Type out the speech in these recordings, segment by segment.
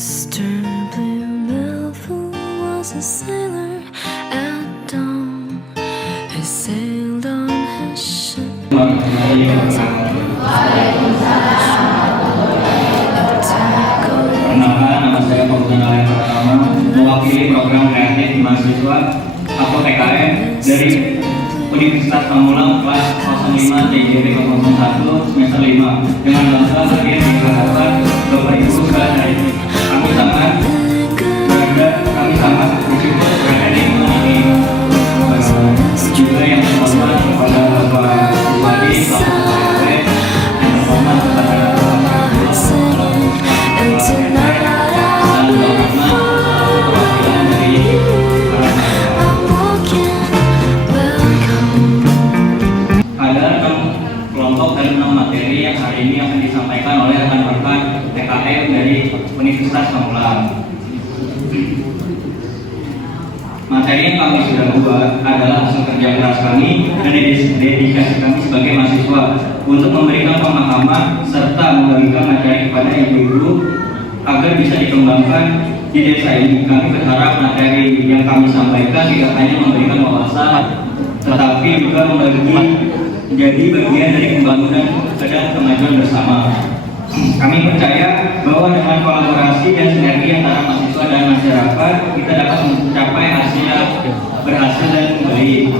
Mr. Blue Melville was a sailor at dawn. He sailed on his ship. Perkenalkan, nama saya Fauzan Pertama, mewakili program kreatif mahasiswa atau TKM dari Universitas Pamulang kelas 05 TJB 001 semester 5 dengan bangsa hadir di hadapan Bapak Ibu sekalian hari ini. Kami sangat bersyukur berada di tempat ini. Juga yang terhormat kepada Bapak Bupati, Bapak RT, yang terhormat kepada materi yang hari ini akan disampaikan oleh rekan-rekan TKM dari Universitas Pamulang. Materi yang kami sudah buat adalah hasil kerja keras kami dan dedikasi kami sebagai mahasiswa untuk memberikan pemahaman serta membagikan materi kepada ibu-ibu agar bisa dikembangkan di desa ini. Kami berharap materi yang kami sampaikan tidak hanya memberikan wawasan, tetapi juga menjadi bagian dari pembangunan dan kemajuan bersama. Kami percaya bahwa dengan kolaborasi dan sinergi antara mahasiswa dan masyarakat, kita dapat mencapai hasil yang berhasil dan baik.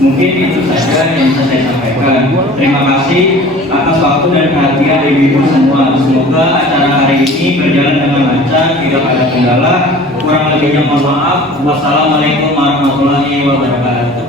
Mungkin itu saja yang bisa saya sampaikan. Terima kasih atas waktu dan perhatian ibu-ibu semua. Semoga acara hari ini berjalan dengan lancar, tidak ada kendala. Kurang lebihnya mohon maaf. Wassalamualaikum warahmatullahi wabarakatuh.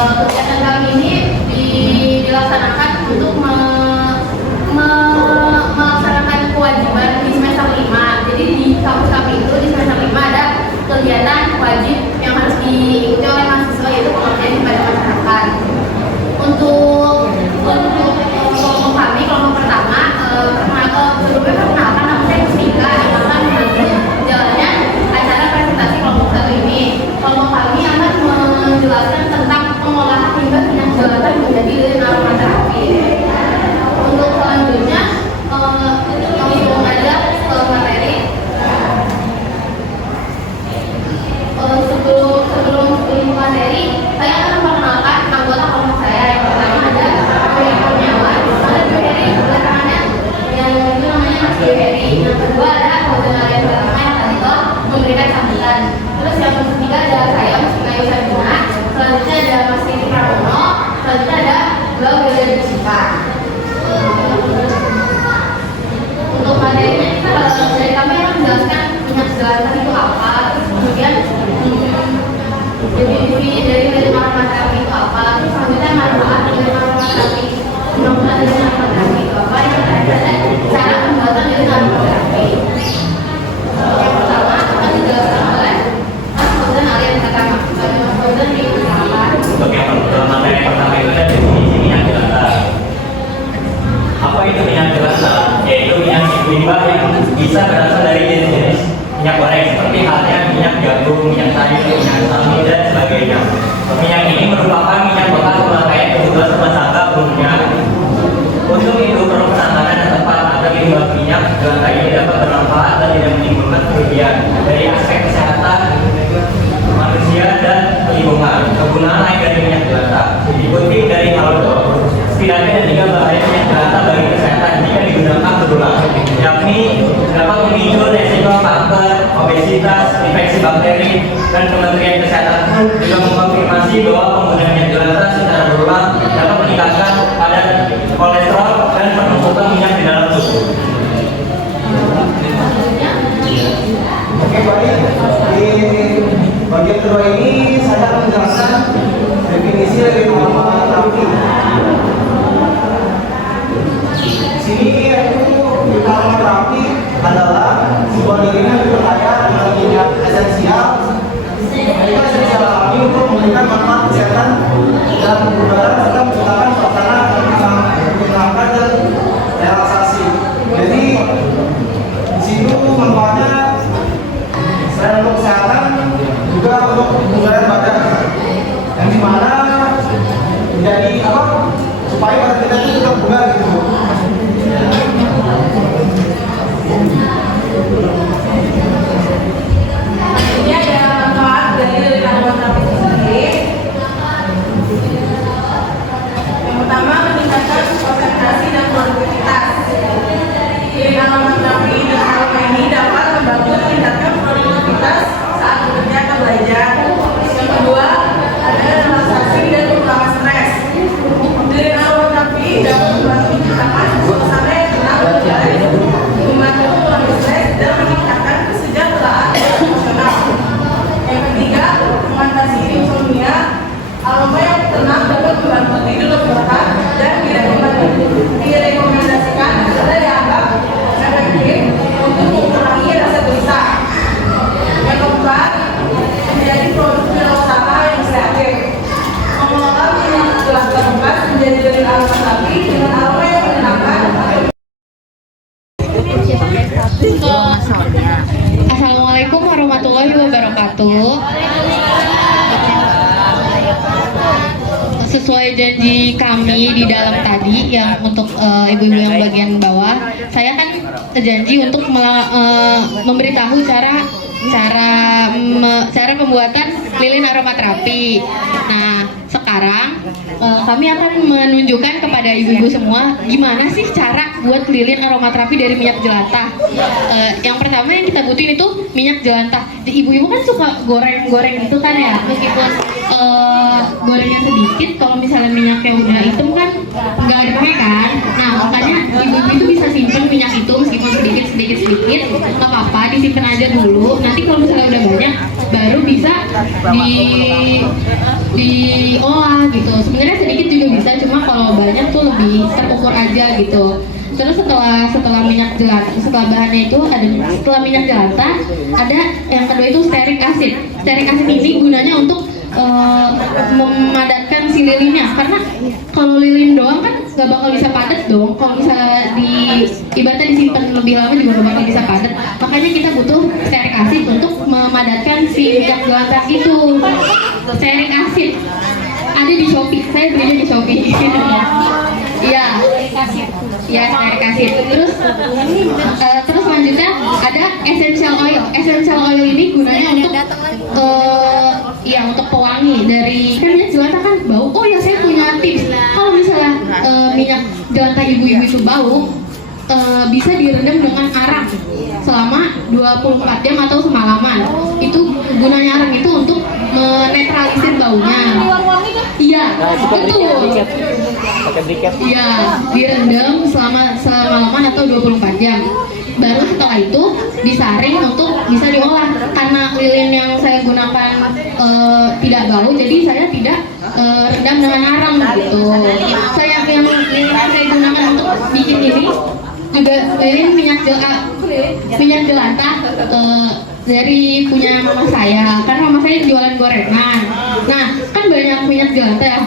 Kegiatan kami ini dilaksanakan untuk melaksanakan kewajiban di semester 5. Jadi di kampus kami itu di semester 5 ada kegiatan wajib yang harus diikuti oleh mahasiswa, yaitu pengabdian kepada masyarakat. Untuk kelompok kami, kelompok pertama, sebelumnya perkenalkan nama saya Mustika, yang akan membantu jalannya acara presentasi kelompok satu ini. Kelompok kami akan menjelaskan tentang pengolahan limbah minyak jelantah menjadi aromaterapi. Untuk selanjutnya langsung aja ke materi. Sebelum materi, saya akan memperkenalkan anggota kelompok saya. Yang pertama ada Ferry Kurniawan, ada Ferry belakangannya yang itu namanya Mas Ferry. Yang kedua ada Fauzan Pertama yang tadi memberikan sambutan. Terus yang ketiga ada saya Mustika Yusabina. Selanjutnya ada Mas Riki Pramono. Selanjutnya ada Beliau Beda Jessica. Untuk materinya dari kami akan menjelaskan minyak jelantah itu apa, terus kemudian definisi dari aromaterapi itu apa, terus selanjutnya manfaat dari aromaterapi, manfaat dari aromaterapi itu apa, yang terakhir ada cara pembuatan dari aromaterapi. Yang pertama akan dijelaskan oleh Mas Fauzan alias Kakak. Mas Fauzan di pertama. Oke, materi pertama itu ada definisi minyak jelantah. Apa itu minyak jelantah? Yaitu minyak limbah yang bisa berasal dari jenis-jenis minyak goreng seperti halnya minyak jagung, minyak sayur, minyak sawi, dan sebagainya. Minyak ini merupakan minyak bekas pemakaian kebutuhan rumah tangga umumnya. Untuk itu perlu penanganan yang tepat agar limbah minyak jelantah ini dapat bermanfaat dan tidak menimbulkan kerugian dari aspek kesehatan manusia dan lingkungan. Kegunaan lain dari minyak jelantah. Jadi kedua ini saya akan menjelaskan definisi lilin aromaterapi. Di sini aromaterapi adalah sebuah lilin yang diperkaya dengan minyak esensial. Minyak esensial alami untuk memberikan manfaat kesehatan dan kebugaran serta menciptakan suasana yang bisa menyenangkan dan relaksasi. Jadi di situ manfaatnya selain untuk kesehatan juga untuk kebugaran badan, yang dimana menjadi apa supaya badan kita itu tetap bugar gitu. Ini ada manfaat dari lilin aromaterapi itu sendiri. Yang pertama, meningkatkan konsentrasi dan produktivitas. Lilin aromaterapi dan aroma ini dapat membantu meningkatkan produktivitas saat bekerja atau belajar. Yang kedua, ada relaksasi dan mengurangi stres. Lilin aromaterapi dapat membantu menciptakan suasana yang tenang dan baik, membantu mengurangi stres dan meningkatkan kesejahteraan emosional. Yang ketiga, mengatasi insomnia. Aroma yang tenang dapat membantu tidur lebih cepat dan direkomendasikan karena dianggap efektif untuk mengurangi rasa gelisah. Yang keempat, menjadi produk wirausaha yang kreatif. Mengelola minyak gelas terbuka menjadi lilin aromaterapi dengan aroma yang menyenangkan. Assalamualaikum warahmatullahi wabarakatuh. Sesuai janji kami di dalam tadi yang untuk ibu-ibu yang bagian bawah, saya kan janji untuk memberitahu cara pembuatan lilin aromaterapi. Nah, sekarang kami akan menunjukkan kepada ibu-ibu semua gimana sih cara buat lilin aromaterapi dari minyak jelantah. Yang pertama yang kita butuhin itu minyak jelantah. Ibu-ibu kan suka goreng-goreng gitu kan ya, meskipun gorengnya sedikit, kalau misalnya minyaknya udah hitam kan nggak ada pakai kan. Nah, makanya ibu-ibu itu bisa simpen minyak itu meskipun sedikit nggak apa-apa, disimpan aja dulu. Nanti kalau misalnya udah banyak baru bisa diolah gitu. Sebenarnya sedikit juga bisa, cuma kalau banyak tuh lebih terukur aja gitu. Terus setelah minyak jelantah, setelah bahannya itu ada, setelah minyak jelantah ada yang kedua itu stearik acid. Stearik acid ini gunanya untuk memadatkan si lilinnya, karena kalau lilin doang kan nggak bakal bisa padat dong. Kalau misalnya ibaratnya disimpan lebih lama juga nggak bakal bisa padat. Makanya kita butuh stearik acid untuk memadatkan si minyak jelantah itu. Stearik acid ada di Shopee, saya belinya di Shopee. Iya, ya stearik acid. Terus selanjutnya ada essential oil. Essential oil ini gunanya untuk untuk pewangi dari kan minyak jelantah kan bau. Oh ya, saya punya tips. Kalau misalnya minyak jelantah ibu-ibu itu bau, bisa direndam dengan arang selama 24 jam atau semalaman. Itu gunanya arang itu untuk menetralisir baunya. Iya, betul. Iya, direndam selama semalaman atau 24 jam. Baru setelah itu disaring untuk bisa diolah. Karena lilin yang saya gunakan tidak bau, jadi saya tidak rendam dengan arang gitu. Saya yang saya gunakan untuk bikin ini juga lilin minyak jelantah dari punya mama saya, karena mama saya jualan gorengan. Nah, kan banyak minyak jelantah ya.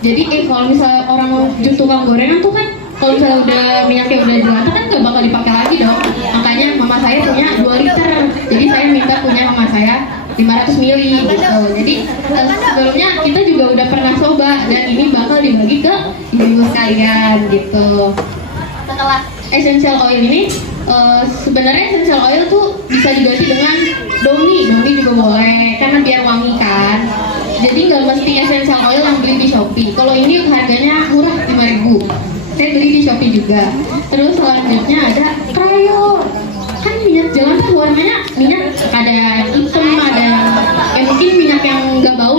Jadi kalau misalnya orang tukang gorengan tuh kan kalau misalnya udah minyaknya udah jelantah kan nggak bakal dipakai lagi dong. Makanya mama saya punya 2 liter. Jadi saya minta punya mama saya 500 mili gitu. Jadi sebelumnya kita juga udah pernah coba dan ini bakal dibagi ke ibu-ibu sekalian gitu. Setelah essential oil ini sebenarnya essential oil tuh bisa diganti dengan doni juga boleh karena biar wangi kan. Jadi nggak mesti essential oil yang beli di Shopee. Kalau ini harganya murah 5.000. Saya beli di Shopee juga. Terus selanjutnya ada krayon. Kan minyak jelantah warnanya minyak ada yang hitam, ada yang mungkin minyak yang nggak bau,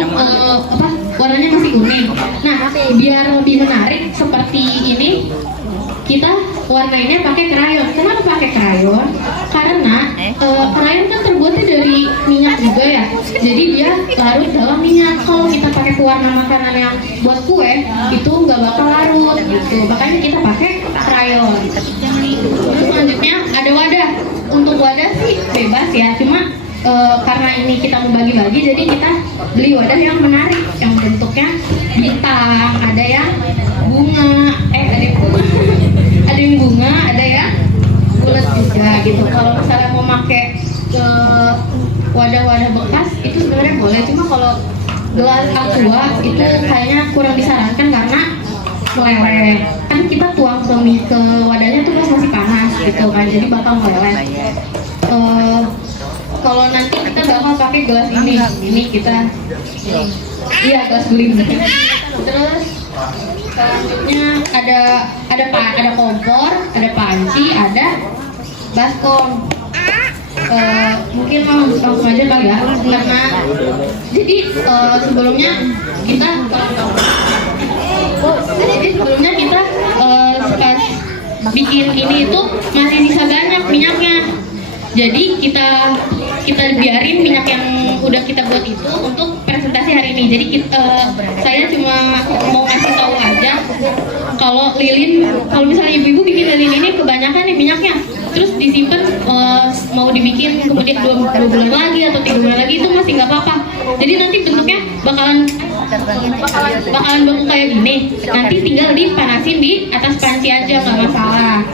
warnanya masih kuning. Nah, biar lebih menarik seperti ini, kita warnainnya pakai krayon. Kenapa pakai krayon? Karena krayon kan terbuatnya dari minyak juga ya. Jadi dia warna makanan yang buat kue itu nggak bakal larut gitu, makanya kita pakai krayon. Terus selanjutnya ada wadah. Untuk wadah sih bebas ya, cuma karena ini kita mau bagi-bagi, jadi kita beli wadah yang menarik, yang bentuknya bintang, ada yang bunga, ada yang bunga, ada yang bunga, ada yang bulat juga gitu. Kalau misalnya mau pakai wadah-wadah bekas itu sebenarnya boleh, cuma kalau gelas aqua itu kayaknya kurang disarankan karena meleleh. Kan kita tuang ke wadahnya tuh masih panas gitu kan, jadi bakal meleleh. Kalau nanti kita bakal pakai gelas ini kita, iya gelas guling. Terus selanjutnya ada kompor, ada panci, ada baskom. Mungkin langsung aja kali ya, karena jadi sebelumnya kita pas bikin ini itu masih sisa banyak minyaknya. Jadi kita biarin minyak yang udah kita buat itu untuk presentasi hari ini. Jadi saya cuma mau ngasih tahu aja kalau misalnya ibu-ibu bikin lilin ini kebanyakan nih minyaknya, terus disimpan mau dibikin kemudian 2 bulan lagi atau 3 bulan lagi itu masih nggak apa-apa. Jadi nanti bentuknya bakalan beku kayak gini. Nanti tinggal dipanasin di atas panci aja, nggak masalah.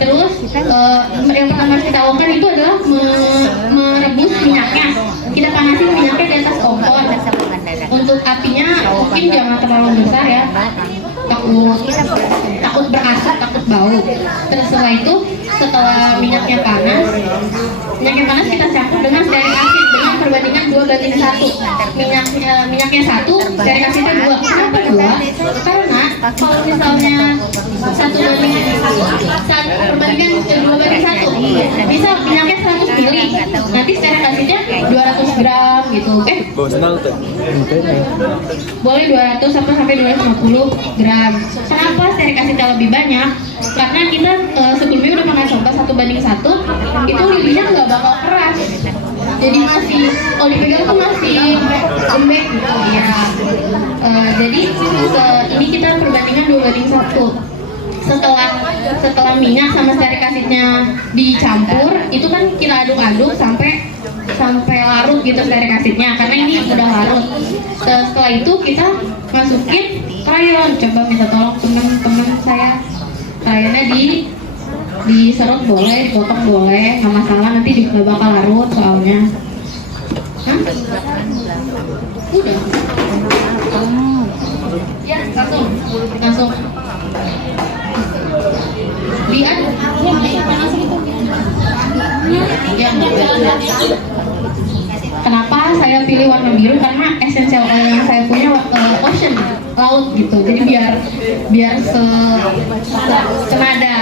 Terus yang pertama harus kita lakukan itu adalah merebus minyaknya. Kita panasin minyaknya di atas kompor. Untuk apinya mungkin jangan terlalu besar ya, takut berasap, takut bau. Terus setelah minyaknya panas kita campur dengan stearik asid dengan perbandingan 2:1. Minyaknya 1, stearik asidnya 2. Kenapa 2? Karena kalau misalnya 1/2:1, misal minyaknya 100 mili, nanti stearik asidnya 200 gram gitu. Boleh 200 sampai 250 gram. Kenapa stearik asidnya lebih banyak? Karena kita sebelumnya udah pernah coba 1:1, itu lilinnya nggak bakal keras. Jadi kalau dipegang tuh masih lembek gitu ya. Jadi ini kita perbandingan 2:1. Setelah minyak sama stearik asidnya dicampur, itu kan kita aduk-aduk sampai larut gitu stearik asidnya, karena ini udah larut. Setelah itu kita masukin krayon. Coba minta tolong teman-teman saya, krayonnya diserut boleh, dipotong boleh, nggak masalah, nanti juga bakal larut soalnya. Hah? Udah. Ya, langsung. Diaduk. Ya. Kenapa saya pilih warna biru? Karena essential oil yang saya punya ocean, laut gitu. Jadi biar senada.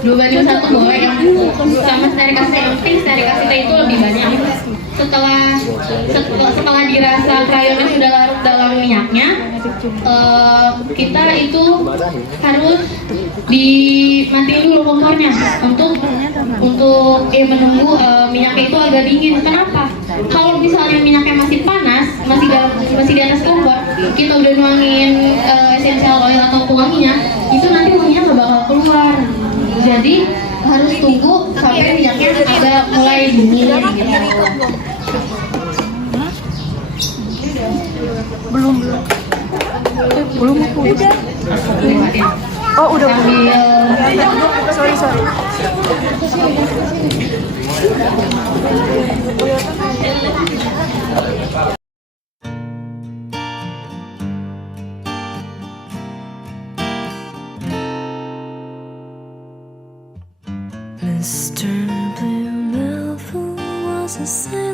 2:1 boleh, yang sama stearik asid, yang penting stearik asidnya itu lebih banyak. Setelah dirasa krayonnya sudah larut dalam minyaknya, kita itu harus dimatiin dulu kompornya untuk menunggu minyaknya itu agak dingin. Kenapa? Kalau misalnya minyaknya masih panas, masih di atas kompor, kita udah nuangin essential oil atau pewanginya, itu nanti wanginya nggak bakal keluar. Jadi harus tunggu sampai minyaknya agak mulai dingin gitu. Belum aku udah. Oh udah. Sorry. Mr. Blue Melville was a sailor.